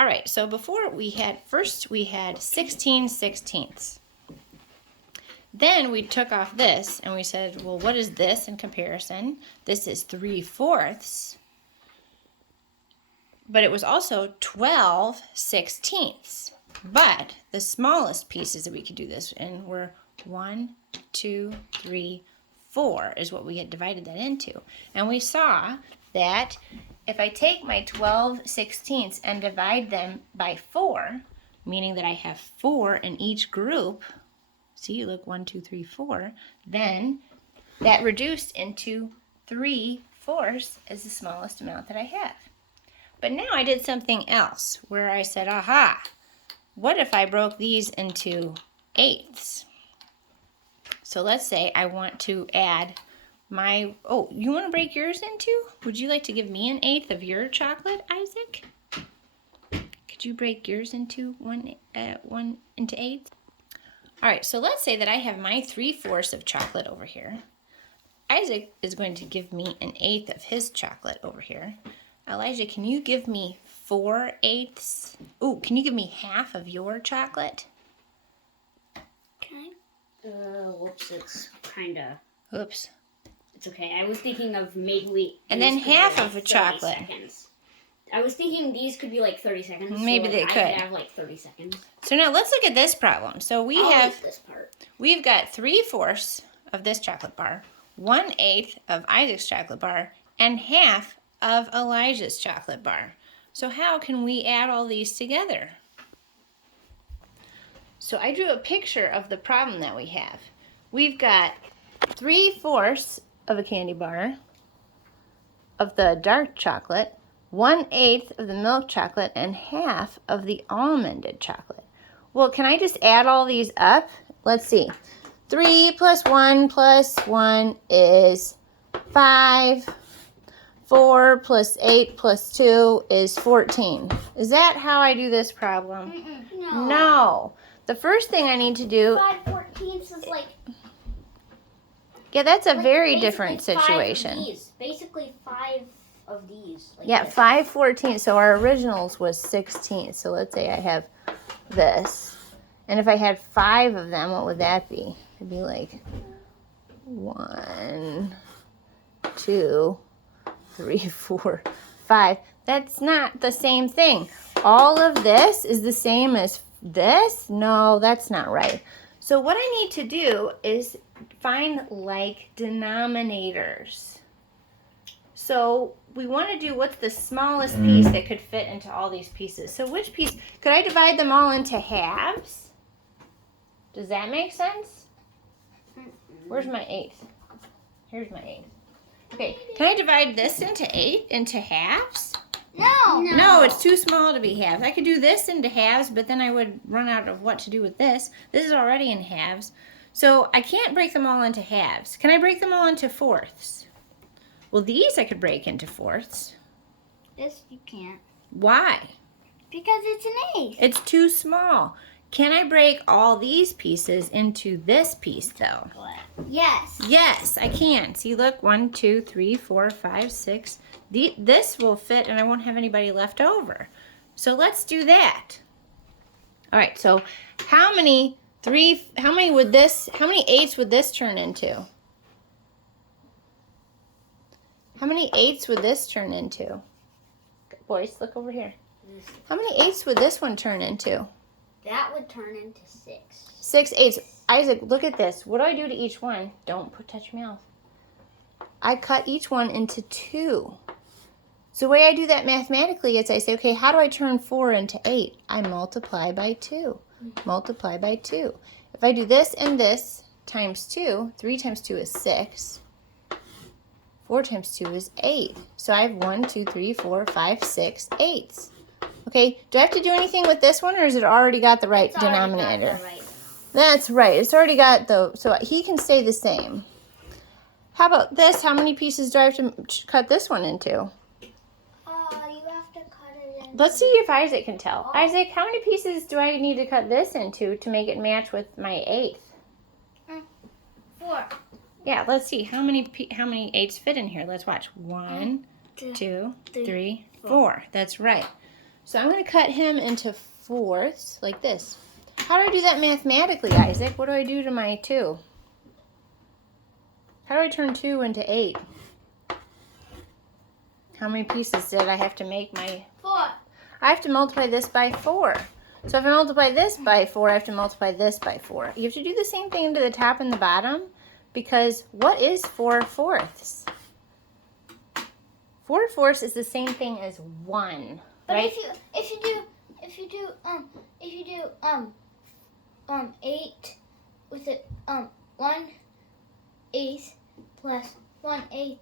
All right, so before first we had 16/16. Then we took off this and we said, well, what is this in comparison? This is 3/4. But it was also 12/16. But the smallest pieces that we could do this in were 1, 2, 3, 4 is what we had divided that into. And we saw that if I take my 12/16 and divide them by 4, meaning that I have 4 in each group, see, look, 1, 2, 3, 4, then that reduced into 3/4 is the smallest amount that I have. But now I did something else where I said, aha, what if I broke these into 8ths? So let's say I want to add my, oh, you want to break yours into? Would you like to give me 1/8 of your chocolate, Isaac? Could you break yours into one into 8ths? All right, so let's say that I have my 3/4 of chocolate over here. Isaac is going to give me 1/8 of his chocolate over here. Elijah, can you give me 4/8? Ooh, can you give me half of your chocolate? Okay. Whoops, it's kinda. Oops. It's okay. I was thinking of maybe we. And then half of a chocolate. Seconds. I was thinking these could be like 30 seconds. Maybe so they I could have like 30 seconds. So now let's look at this problem. So we I'll have eat this part. We've got 3/4 of this chocolate bar, 1/8 of Isaac's chocolate bar, and half of Elijah's chocolate bar. So how can we add all these together? So I drew a picture of the problem that we have. We've got 3/4 of a candy bar of the dark chocolate, 1/8 of the milk chocolate, and half of the almonded chocolate. Well, can I just add all these up? Let's see. 3 + 1 + 1 is 5. 4 + 8 + 2 is 14. Is that how I do this problem? No. No. The first thing I need to do... 5/14 is like... Yeah, that's a like very different situation. 5 of these. Basically 5 of these. Like Yeah, this. 5/14. So our originals was 16. So let's say I have this. And if I had 5 of them, what would that be? It'd be like 1, 2, 3, 4, 5. That's not the same thing. All of this is the same as this? No, that's not right. So what I need to do is find like denominators. So we want to do what's the smallest piece that could fit into all these pieces. So which piece, could I divide them all into halves? Does that make sense? Where's my 8th? Here's my 8th. Okay, can I divide this into halves? No. No, it's too small to be halves. I could do this into halves, but then I would run out of what to do with this. This is already in halves. So I can't break them all into halves. Can I break them all into 4ths? Well, these I could break into 4ths. This you can't. Why? Because it's an 8. It's too small. Can I break all these pieces into this piece, though? Yes. Yes, I can. See, look, 1, 2, 3, 4, 5, 6. This will fit, and I won't have anybody left over. So let's do that. All right. So how many 8s would this turn into? How many 8s would this turn into? Boys, look over here. How many 8s would this one turn into? That would turn into 6. 6 8s. Isaac, look at this. What do I do to each one? Don't touch your mouth. I cut each one into 2. So the way I do that mathematically is I say, okay, how do I turn 4 into 8? I multiply by 2. Multiply by 2. If I do this and this times 2, 3 times 2 is 6. 4 times 2 is 8. So I have 1, 2, 3, 4, 5, 6, 8s. Okay, do I have to do anything with this one, or has it already got the right denominator? That's right. It's already got so he can stay the same. How about this? How many pieces do I have to cut this one into? You have to cut it in. Let's see if Isaac can tell. Isaac, how many pieces do I need to cut this into to make it match with my 8th? 4. Yeah, let's see. How many 8s fit in here? Let's watch. 1, 2, 3, 4. That's right. So I'm going to cut him into fourths like this. How do I do that mathematically, Isaac? What do I do to my 2? How do I turn 2 into 8? How many pieces did I have to make my... 4. I have to multiply this by 4. So if I multiply this by 4, I have to multiply this by 4. You have to do the same thing to the top and the bottom, because what is 4 fourths? 4 fourths is the same thing as 1, But right? if you do 8 with it 1/8 plus 1/8,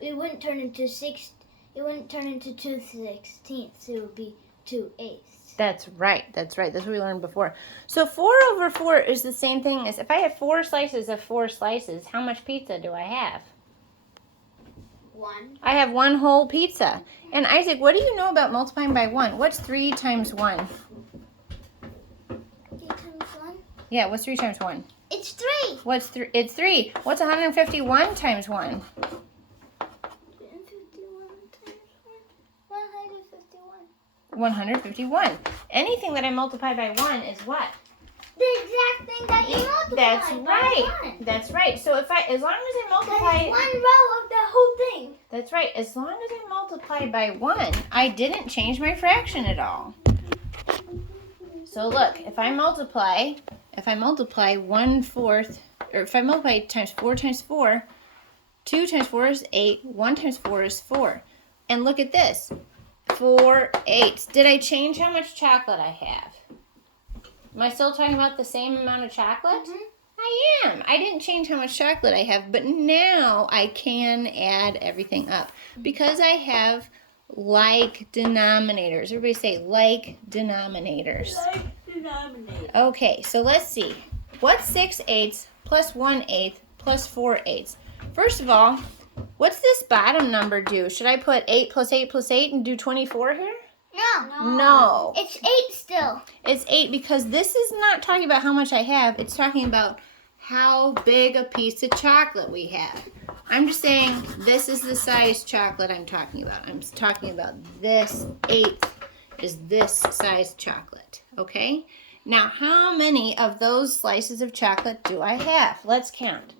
it wouldn't turn into 6. It wouldn't turn into 2/16. It would be 2/8. That's right. That's right. That's what we learned before. So 4 over 4 is the same thing as if I have 4 slices of 4 slices, how much pizza do I have? 1. I have 1 whole pizza. And Isaac, what do you know about multiplying by 1? What's 3 times 1? 3 times 1. Yeah, what's 3 times 1? It's 3. What's 3? It's 3. What's 151 times 1? 151. Anything that I multiply by 1 is what? The exact thing that you multiplied. That's by right. 1. That's right. So as long as I multiply... That's 1 row of the whole thing. That's right. As long as I multiply by 1, I didn't change my fraction at all. So look, if I multiply 1/4, or if I multiply times 4 times 4, 2 times 4 is 8, 1 times 4 is 4. And look at this, 4/8. Did I change how much chocolate I have? Am I still talking about the same amount of chocolate? Mm-hmm. I am. I didn't change how much chocolate I have, but now I can add everything up because I have like denominators. Everybody say like denominators. Like denominator. Okay, so let's see. What's 6/8 plus 1/8 plus 4/8? First of all, what's this bottom number do? Should I put 8 plus 8 plus 8 and do 24 here? No. It's 8 still. It's 8 because this is not talking about how much I have. It's talking about how big a piece of chocolate we have. I'm just saying this is the size chocolate I'm talking about. I'm talking about this 1/8 is this size chocolate. Okay? Now, how many of those slices of chocolate do I have? Let's count.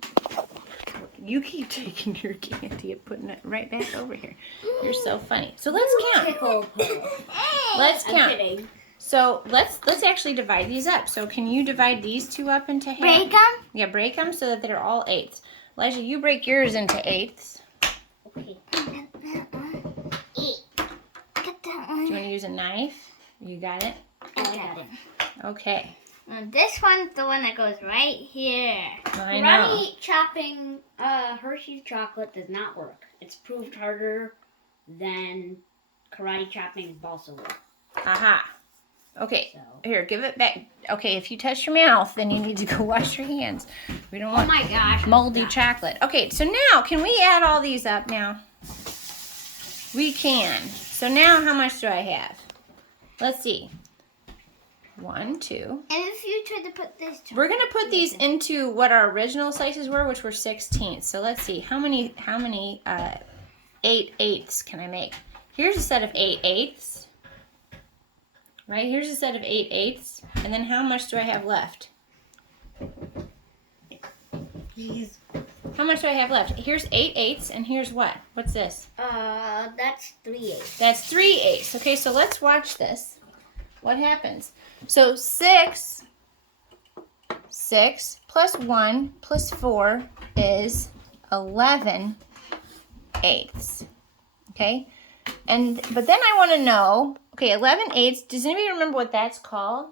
You keep taking your candy and putting it right back over here. You're so funny. So let's count. Tickle. Let's I'm count. kidding. So let's actually divide these up. So can you divide these two up into half? Break them. Yeah, break them so that they're all 8ths. Elijah, you break yours into 8ths. Okay. 8. Cut that Do one. you want to use a knife? You got it? I got it. Okay. Now this one's the one that goes right here. I know. Karate chopping Hershey's chocolate does not work. It's proved harder than karate chopping balsa wood. Aha. Okay. So. Here, give it back. Okay, if you touch your mouth, then you need to go wash your hands. We don't Oh want my gosh. moldy Gosh. chocolate. Okay, so now, can we add all these up now? We can. So now, how much do I have? Let's see. 1, 2. And if you try to put this, We're gonna put these into what our original slices were, which were 16ths. So let's see, how many 8/8ths can I make? Here's a set of 8/8ths. Right, here's a set of 8/8ths. And then how much do I have left? How much do I have left? Here's 8/8ths, and here's what? What's this? that's 3/8. That's 3/8ths. Okay, so let's watch this. What happens? So 6 plus 1 plus 4 is 11/8ths. Okay? But then I want to know, okay, 11/8ths, does anybody remember what that's called?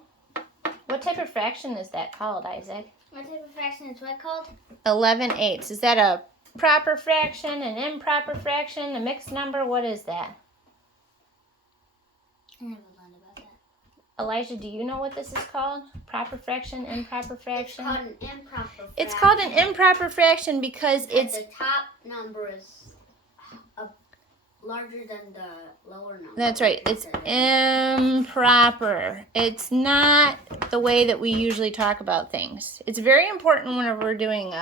What type of fraction is that called, Isaac? What type of fraction is what called? 11/8ths. Is that a proper fraction, an improper fraction, a mixed number? What is that? I never learned about that. Elijah, do you know what this is called? Proper fraction, improper fraction? It's called an improper fraction. It's called an improper fraction because it's... The top number is larger than the lower number. That's right. It's improper. It's not the way that we usually talk about things. It's very important whenever we're doing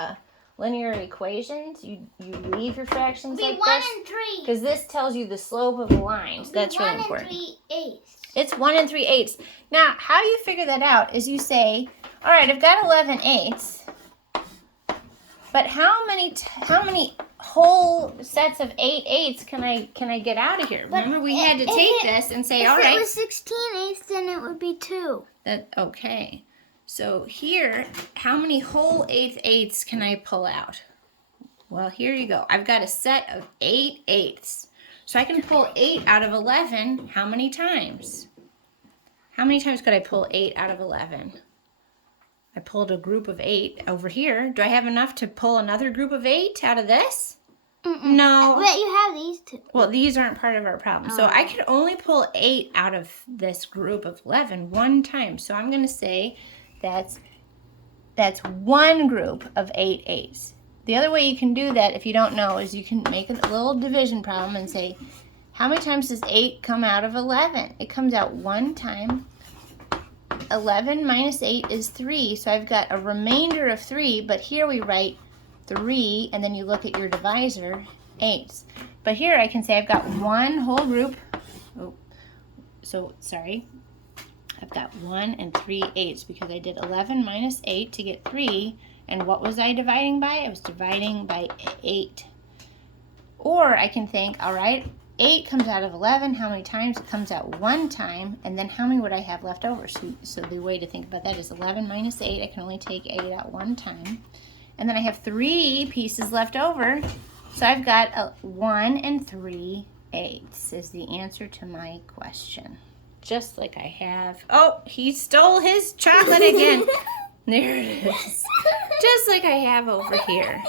linear equations, you leave your fractions It'll like be 1 this. and 3. Because this tells you the slope of the lines. That's really important. 1 and 3/8. It's 1 3/8. Now, how you figure that out is you say, all right, I've got 11/8, but how many whole sets of 8/8 can I get out of here? Remember, we had to take this and say, all If right. it was 16/8, then it would be 2. Okay. So here, how many whole 8/8 can I pull out? Well, here you go. I've got a set of 8/8. So I can pull 8 out of 11 how many times? How many times could I pull 8 out of 11? I pulled a group of 8 over here. Do I have enough to pull another group of 8 out of this? No. But you have these 2. Well, these aren't part of our problem. So I could only pull 8 out of this group of 11 one time. So I'm going to say that's one group of 8/8. The other way you can do that, if you don't know, is you can make a little division problem and say, how many times does 8 come out of 11? It comes out one time. 11 minus 8 is 3, so I've got a remainder of 3, but here we write 3, and then you look at your divisor, 8. But here I can say I've got one whole group. Oh, so sorry. I've got 1 and 3/8 because I did 11 minus 8 to get 3. And what was I dividing by? I was dividing by 8. Or I can think, all right, 8 comes out of 11. How many times? It comes out one time. And then how many would I have left over? So the way to think about that is 11 minus 8. I can only take 8 out one time. And then I have 3 pieces left over. So I've got 1 and 3/8 is the answer to my question. Just like I have. Oh, he stole his chocolate again. There it is. Just like I have over here.